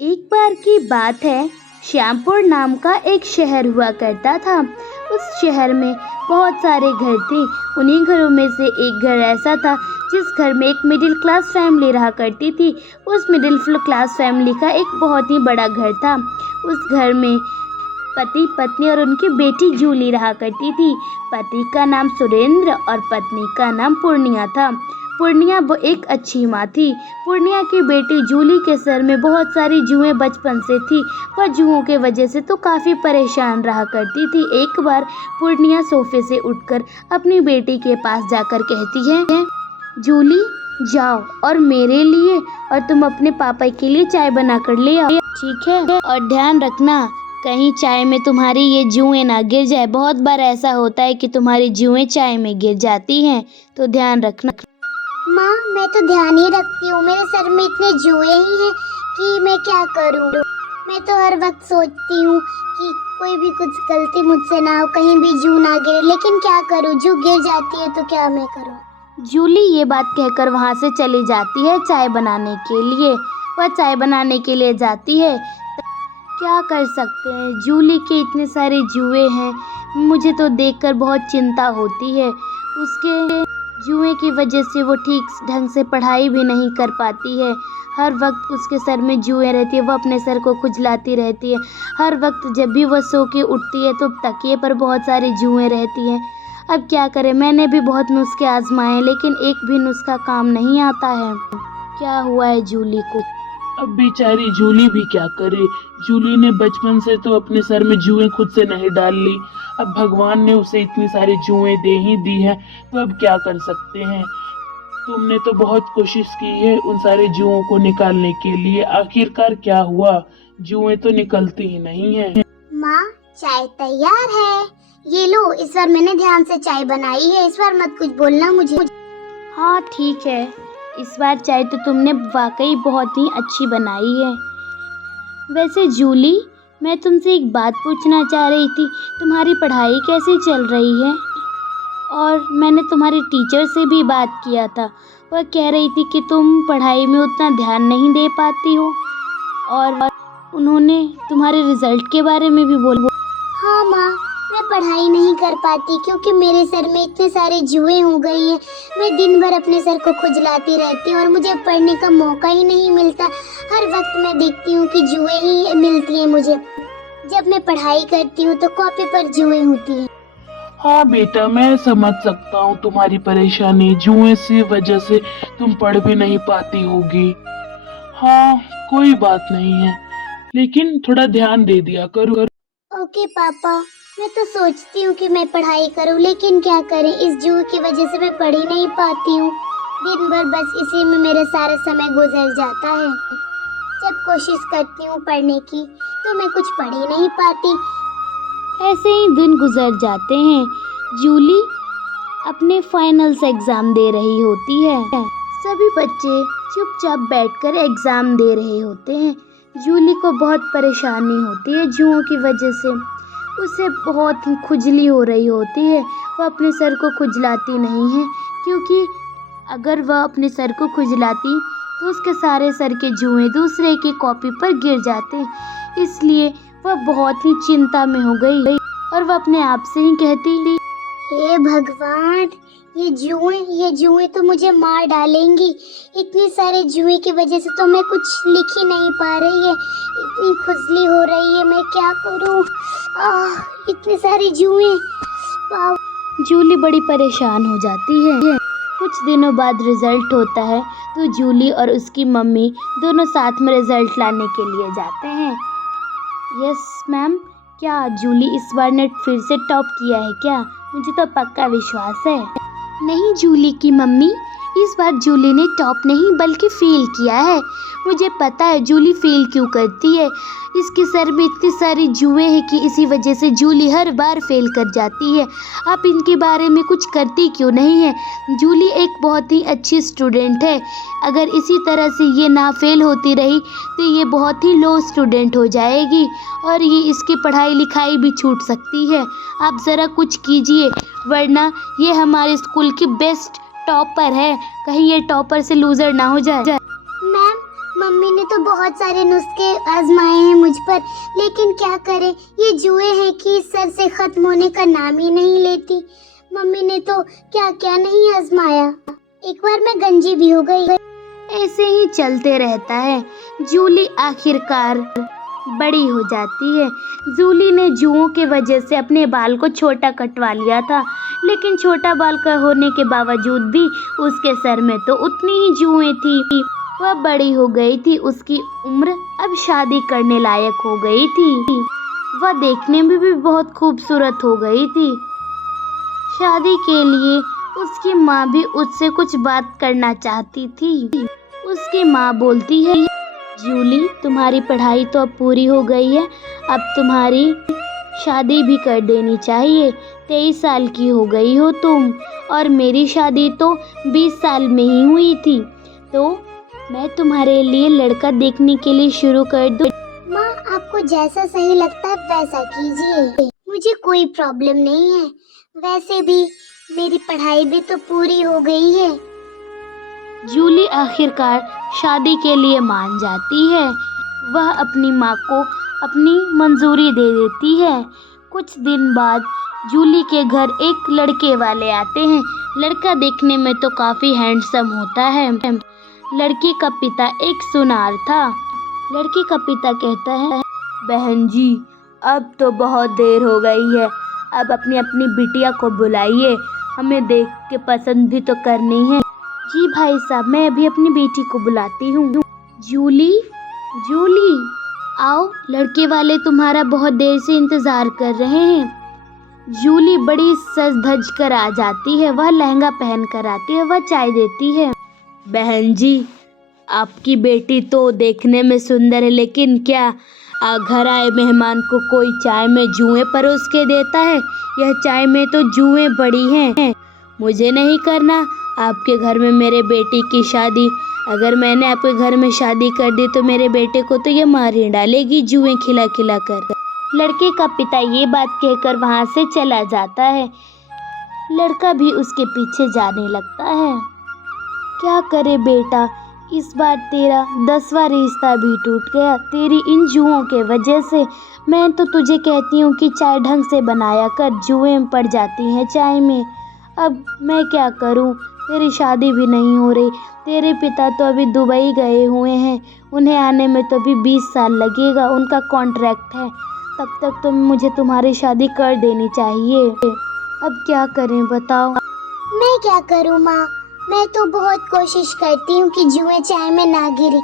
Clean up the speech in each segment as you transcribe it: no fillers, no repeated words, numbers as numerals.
एक बार की बात है। श्यामपुर नाम का एक शहर हुआ करता था। उस शहर में बहुत सारे घर थे। उन्हीं घरों में से एक घर ऐसा था जिस घर में एक मिडिल क्लास फैमिली रहा करती थी। उस मिडिल क्लास फैमिली का एक बहुत ही बड़ा घर था। उस घर में पति पत्नी और उनकी बेटी जूली रहा करती थी। पति का नाम सुरेंद्र और पत्नी का नाम पूर्णिया था। पूर्णिया वो एक अच्छी माँ थी। पूर्णिया की बेटी जूली के सर में बहुत सारी जुएं बचपन से थी। वह जुओं के वजह से तो काफ़ी परेशान रहा करती थी। एक बार पूर्णिया सोफे से उठकर अपनी बेटी के पास जाकर कहती है, जूली जाओ और मेरे लिए और तुम अपने पापा के लिए चाय बना कर ले आओ, ठीक है? और ध्यान रखना कहीं चाय में तुम्हारी ये जुएं ना गिर जाए। बहुत बार ऐसा होता है कि तुम्हारी जुएं चाय में गिर जाती हैं, तो ध्यान रखना। माँ, मैं तो ध्यान ही रखती हूँ। मेरे सर में इतने जुए ही हैं कि मैं क्या करूँ। मैं तो हर वक्त सोचती हूँ कि कोई भी कुछ गलती मुझसे ना हो, कहीं भी जू ना गिरे, लेकिन क्या करूँ, जू गिर जाती है तो क्या मैं करूँ। जूली ये बात कहकर वहाँ से चली जाती है चाय बनाने के लिए। वह चाय बनाने के लिए जाती है। क्या कर सकते हैं, जूली के इतने सारे जुए हैं। मुझे तो देखकर बहुत चिंता होती है। उसके जुए की वजह से वो ठीक ढंग से पढ़ाई भी नहीं कर पाती है। हर वक्त उसके सर में जुएं रहती है। वह अपने सर को खुजलाती रहती है। हर वक्त जब भी वह सो के उठती है तो तकिए पर बहुत सारी जुएं रहती हैं। अब क्या करें, मैंने भी बहुत नुस्खे आजमाए लेकिन एक भी नुस्खा काम नहीं आता है। क्या हुआ है जूली को? अब बेचारी जूली भी क्या करे। जूली ने बचपन से तो अपने सर में जुएं खुद से नहीं डाल ली। अब भगवान ने उसे इतनी सारी जुएं दे ही दी है, तो अब क्या कर सकते हैं। तुमने तो बहुत कोशिश की है उन सारे जुओं को निकालने के लिए, आखिरकार क्या हुआ? जुएं तो निकलती ही नहीं है। माँ, चाय तैयार है, ये लो। इस बार मैंने ध्यान से चाय बनाई है, इस बार मत कुछ बोलना मुझे। हाँ ठीक है, इस बार चाय तो तुमने वाकई बहुत ही अच्छी बनाई है। वैसे जूली, मैं तुमसे एक बात पूछना चाह रही थी, तुम्हारी पढ़ाई कैसी चल रही है? और मैंने तुम्हारी टीचर से भी बात किया था। वह कह रही थी कि तुम पढ़ाई में उतना ध्यान नहीं दे पाती हो और उन्होंने तुम्हारे रिजल्ट के बारे में भी बोला। हाँ माँ, मैं पढ़ाई नहीं कर पाती क्योंकि मेरे सर में इतने सारे जुएं हो गई हैं। मैं दिन भर अपने सर को खुजलाती रहती हूँ और मुझे पढ़ने का मौका ही नहीं मिलता। हर वक्त मैं देखती हूँ कि जुएं ही मिलती हैं मुझे। जब मैं पढ़ाई करती हूँ तो कॉपी पर जुएं होती हैं। हाँ बेटा, मैं समझ सकता हूँ तुम्हारी परेशानी। जुएं से वजह से तुम पढ़ भी नहीं पाती होगी। हाँ, कोई बात नहीं है, लेकिन थोड़ा ध्यान दे दिया करो। ओके पापा, मैं तो सोचती हूँ कि मैं पढ़ाई करूँ, लेकिन क्या करें, इस जुए की वजह से मैं पढ़ ही नहीं पाती हूँ। दिन भर बस इसी में मेरा सारा समय गुजर जाता है। जब कोशिश करती हूँ पढ़ने की तो मैं कुछ पढ़ ही नहीं पाती। ऐसे ही दिन गुजर जाते हैं। जूली अपने फाइनल्स एग्ज़ाम दे रही होती है। सभी बच्चे चुपचाप बैठकर एग्ज़ाम दे रहे होते हैं। जूली को बहुत परेशानी होती है जुओं की वजह से। उसे बहुत ही खुजली हो रही होती है। वह अपने सर को खुजलाती नहीं है क्योंकि अगर वह अपने सर को खुजलाती तो उसके सारे सर के जुएं दूसरे की कॉपी पर गिर जाते। इसलिए वह बहुत ही चिंता में हो गई और वह अपने आप से ही कहती, हे भगवान, ये जुएं तो मुझे मार डालेंगी। इतनी सारे जुएं की वजह से तो मैं कुछ लिख ही नहीं पा रही है। इतनी खुजली हो रही है, मैं क्या करूं? इतनी सारी जुएं। जूली बड़ी परेशान हो जाती है। कुछ दिनों बाद रिजल्ट होता है तो जूली और उसकी मम्मी दोनों साथ में रिजल्ट लाने के लिए जाते हैं। यस मैम, क्या जूली इस बार ने फिर से टॉप किया है क्या? मुझे तो पक्का विश्वास है। नहीं जूली की मम्मी, इस बार जूली ने टॉप नहीं बल्कि फेल किया है। मुझे पता है जूली फेल क्यों करती है। इसके सर में इतनी सारी जुएं हैं कि इसी वजह से जूली हर बार फेल कर जाती है। आप इनके बारे में कुछ करती क्यों नहीं है? जूली एक बहुत ही अच्छी स्टूडेंट है। अगर इसी तरह से ये ना फेल होती रही तो ये बहुत ही लो स्टूडेंट हो जाएगी और ये इसकी पढ़ाई लिखाई भी छूट सकती है। आप ज़रा कुछ कीजिए, वरना ये हमारे स्कूल की बेस्ट टॉपर है। कहीं ये टॉपर से लूज़र ना हो जाए। मैम, मम्मी ने तो बहुत सारे नुस्खे आजमाए हैं मुझ पर, लेकिन क्या करें, ये जुए हैं कि इस सर से खत्म होने का नाम ही नहीं लेती। मम्मी ने तो क्या क्या नहीं आजमाया, एक बार मैं गंजी भी हो गई। ऐसे ही चलते रहता है। जूली आखिरकार बड़ी हो जाती है। जूली ने जुओं के वजह से अपने बाल को छोटा कटवा लिया था, लेकिन छोटा बाल का होने के बावजूद भी उसके सर में तो उतनी ही जुएं थी। वह बड़ी हो गई थी, उसकी उम्र अब शादी करने लायक हो गई थी। वह देखने में भी बहुत खूबसूरत हो गई थी। शादी के लिए उसकी माँ भी उससे कुछ बात करना चाहती थी। उसकी माँ बोलती है, जूली तुम्हारी पढ़ाई तो अब पूरी हो गई है, अब तुम्हारी शादी भी कर देनी चाहिए। 23 साल की हो गई हो तुम, और मेरी शादी तो 20 साल में ही हुई थी, तो मैं तुम्हारे लिए लड़का देखने के लिए शुरू कर दूँ। माँ, आपको जैसा सही लगता है वैसा कीजिए, मुझे कोई प्रॉब्लम नहीं है। वैसे भी मेरी पढ़ाई भी तो पूरी हो गई है। जूली आखिरकार शादी के लिए मान जाती है। वह अपनी माँ को अपनी मंजूरी दे देती है। कुछ दिन बाद जूली के घर एक लड़के वाले आते हैं। लड़का देखने में तो काफ़ी हैंडसम होता है। लड़के का पिता एक सुनार था। लड़के का पिता कहता है, बहन जी अब तो बहुत देर हो गई है, अब अपनी अपनी बिटिया को बुलाइए, हमें देख के पसंद भी तो करनी है। जी भाई साहब, मैं अभी अपनी बेटी को बुलाती हूँ। जूली, जूली आओ, लड़के वाले तुम्हारा बहुत देर से इंतज़ार कर रहे हैं। जूली बड़ी सज धज कर आ जाती है। वह लहंगा पहन कर आती है। वह चाय देती है। बहन जी आपकी बेटी तो देखने में सुंदर है, लेकिन क्या घर आए मेहमान को कोई चाय में जुएं परोस के देता है? यह चाय में तो जुएं पड़ी हैं। मुझे नहीं करना आपके घर में मेरे बेटी की शादी। अगर मैंने आपके घर में शादी कर दी तो मेरे बेटे को तो ये मार ही डालेगी जुएं खिला खिला कर। लड़के का पिता ये बात कहकर वहाँ से चला जाता है। लड़का भी उसके पीछे जाने लगता है। क्या करे बेटा, इस बार तेरा 10वां रिश्ता भी टूट गया तेरी इन जुओं के वजह से। मैं तो तुझे कहती हूँ कि चाय ढंग से बनाया कर, जुएं पड़ जाती हैं चाय में। अब मैं क्या करूँ, तेरी शादी भी नहीं हो रही। तेरे पिता तो अभी दुबई गए हुए हैं, उन्हें आने में तो अभी 20 साल लगेगा, उनका कॉन्ट्रैक्ट है। तब तक तो मुझे तुम्हारी शादी कर देनी चाहिए। अब क्या करें बताओ। मैं क्या करूँ माँ, मैं तो बहुत कोशिश करती हूँ कि जुएं चाय में ना गिरे,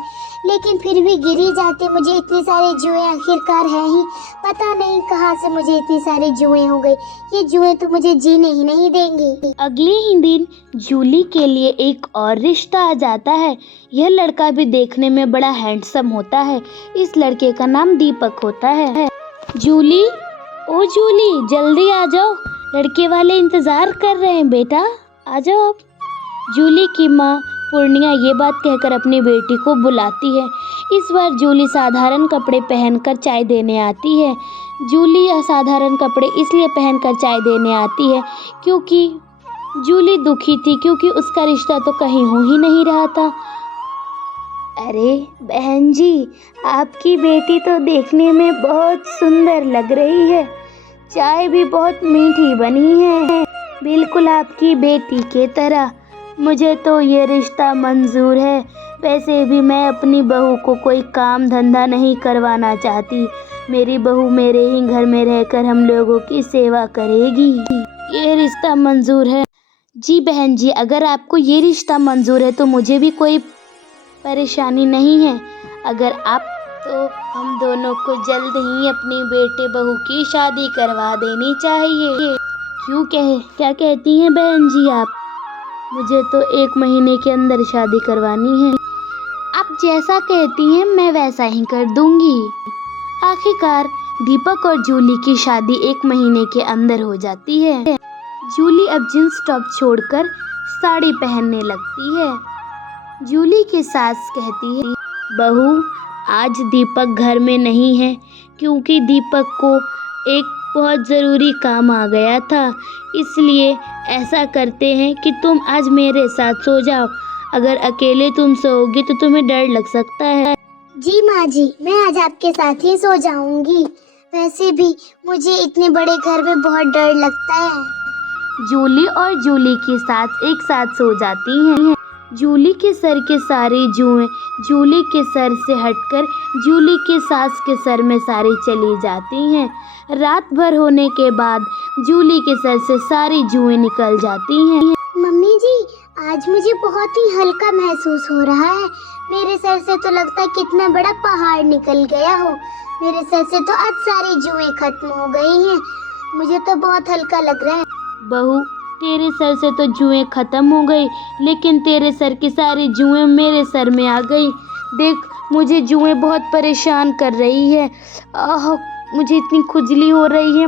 लेकिन फिर भी गिर ही जाते। मुझे इतने सारे जुएं आखिरकार हैं ही, पता नहीं कहाँ से मुझे इतनी सारी जुएं हो गई। ये जुएं तो मुझे जीने ही नहीं देंगी। अगले ही दिन जूली के लिए एक और रिश्ता आ जाता है। यह लड़का भी देखने में बड़ा हैंडसम होता है। इस लड़के का नाम दीपक होता है। जूली, ओ जूली जल्दी आ जाओ, लड़के वाले इंतज़ार कर रहे हैं, बेटा आ जाओ। जूली की माँ पूर्णिया ये बात कहकर अपनी बेटी को बुलाती है। इस बार जूली साधारण कपड़े पहनकर चाय देने आती है। जूली असाधारण कपड़े इसलिए पहनकर चाय देने आती है क्योंकि जूली दुखी थी, क्योंकि उसका रिश्ता तो कहीं हो ही नहीं रहा था। अरे बहन जी, आपकी बेटी तो देखने में बहुत सुंदर लग रही है, चाय भी बहुत मीठी बनी है, बिल्कुल आपकी बेटी के तरह। मुझे तो ये रिश्ता मंजूर है। वैसे भी मैं अपनी बहू को कोई काम धंधा नहीं करवाना चाहती। मेरी बहू मेरे ही घर में रहकर हम लोगों की सेवा करेगी। ये रिश्ता मंजूर है। जी बहन जी, अगर आपको ये रिश्ता मंजूर है तो मुझे भी कोई परेशानी नहीं है। अगर आप तो हम दोनों को जल्द ही अपनी बेटे बहू की शादी करवा देनी चाहिए। क्या कहती हैं बहन जी आप? मुझे तो 1 महीने के अंदर शादी करवानी है। आप जैसा कहती हैं मैं वैसा ही कर दूंगी। आखिरकार दीपक और जूली की शादी 1 महीने के अंदर हो जाती है। जूली अब जींस टॉप छोड़कर साड़ी पहनने लगती है। जूली की सास कहती है, बहू आज दीपक घर में नहीं है क्योंकि दीपक को एक बहुत ज़रूरी काम आ गया था, इसलिए ऐसा करते हैं कि तुम आज मेरे साथ सो जाओ। अगर अकेले तुम सोओगे तो तुम्हें डर लग सकता है। जी माँ जी, मैं आज आपके साथ ही सो जाऊंगी। वैसे भी मुझे इतने बड़े घर में बहुत डर लगता है। जूली और जूली की सास एक साथ सो जाती हैं। जूली के सर के सारे जुएं जूली के सर से हटकर जूली के सास के सर में सारी चली जाती हैं। रात भर होने के बाद जूली के सर से सारी जुएं निकल जाती हैं। मम्मी जी, आज मुझे बहुत ही हल्का महसूस हो रहा है। मेरे सर से तो लगता है कितना बड़ा पहाड़ निकल गया हो। मेरे सर से तो आज सारी जुएं खत्म हो गई हैं। मुझे तो बहुत हल्का लग रहा है। बहू, तेरे सर से तो जुएं खत्म हो गई, लेकिन तेरे सर की सारी जुएं मेरे सर में आ गई। देख, मुझे जुएं बहुत परेशान कर रही है। मुझे इतनी खुजली हो रही है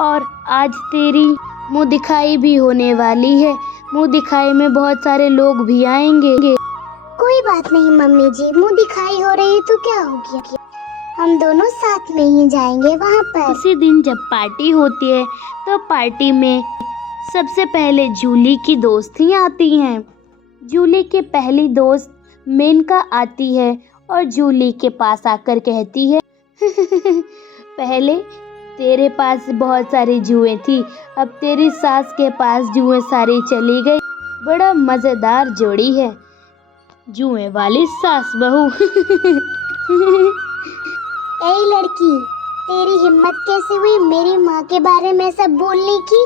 और आज तेरी मुंह दिखाई भी होने वाली है। मुंह दिखाई में बहुत सारे लोग भी आएंगे। कोई बात नहीं मम्मी जी, मुंह दिखाई हो रही तो क्या हो गया, हम दोनों साथ में ही जाएंगे वहाँ पर। उसी दिन जब पार्टी होती है तो पार्टी में सबसे पहले जूली की दोस्त ही आती हैं। जूली की पहली दोस्त मेनका आती है और जूली के पास आकर कहती है पहले तेरे पास बहुत सारी जुएं थी, अब तेरी सास के पास जुएं सारी चली गई। बड़ा मज़ेदार जोड़ी है, जुएं वाली सास बहू। ऐ लड़की, तेरी हिम्मत कैसे हुई मेरी माँ के बारे में सब बोलने की?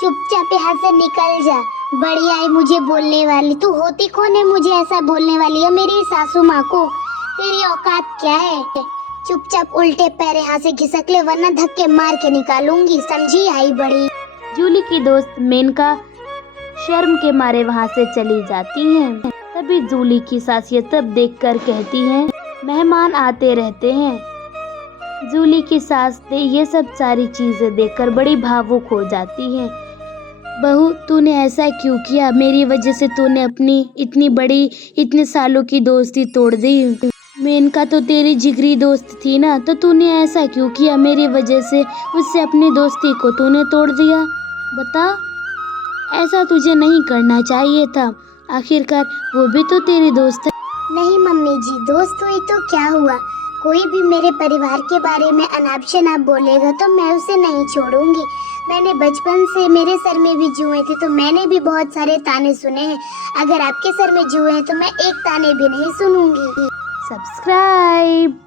चुपचाप यहाँ से निकल जा। बड़ी आई मुझे बोलने वाली। तू होती कौन है मुझे ऐसा बोलने वाली है? मेरी सासू माँ को तेरी औकात क्या है? चुपचाप उल्टे पैर यहाँ से खिसक ले, वरना धक्के मार के निकालूंगी, समझी? आई बड़ी। जूली की दोस्त मेनका शर्म के मारे वहाँ से चली जाती हैं। तभी जूली की सास ये सब देखकर कहती हैं, मेहमान आते रहते हैं। जूली की सास ने ये सब सारी चीजें देखकर बड़ी भावुक हो जाती है। बहू, तूने ऐसा क्यों किया? मेरी वजह से तूने अपनी इतनी बड़ी, इतने सालों की दोस्ती तोड़ दी। मेनका तो तेरी जिगरी दोस्त थी ना, तो तूने ऐसा क्यों किया? मेरी वजह से उससे अपनी दोस्ती को तूने तोड़ दिया। बता, ऐसा तुझे नहीं करना चाहिए था। आखिरकार वो भी तो तेरी दोस्त है। नहीं मम्मी जी, दोस्त हुई तो क्या हुआ? कोई भी मेरे परिवार के बारे में अनाप शनाप बोलेगा तो मैं उसे नहीं छोड़ूंगी। मैंने बचपन से, मेरे सर में भी जुएं थे तो मैंने भी बहुत सारे ताने सुने हैं। अगर आपके सर में जुएं हैं तो मैं एक ताने भी नहीं सुनूंगी। सब्सक्राइब।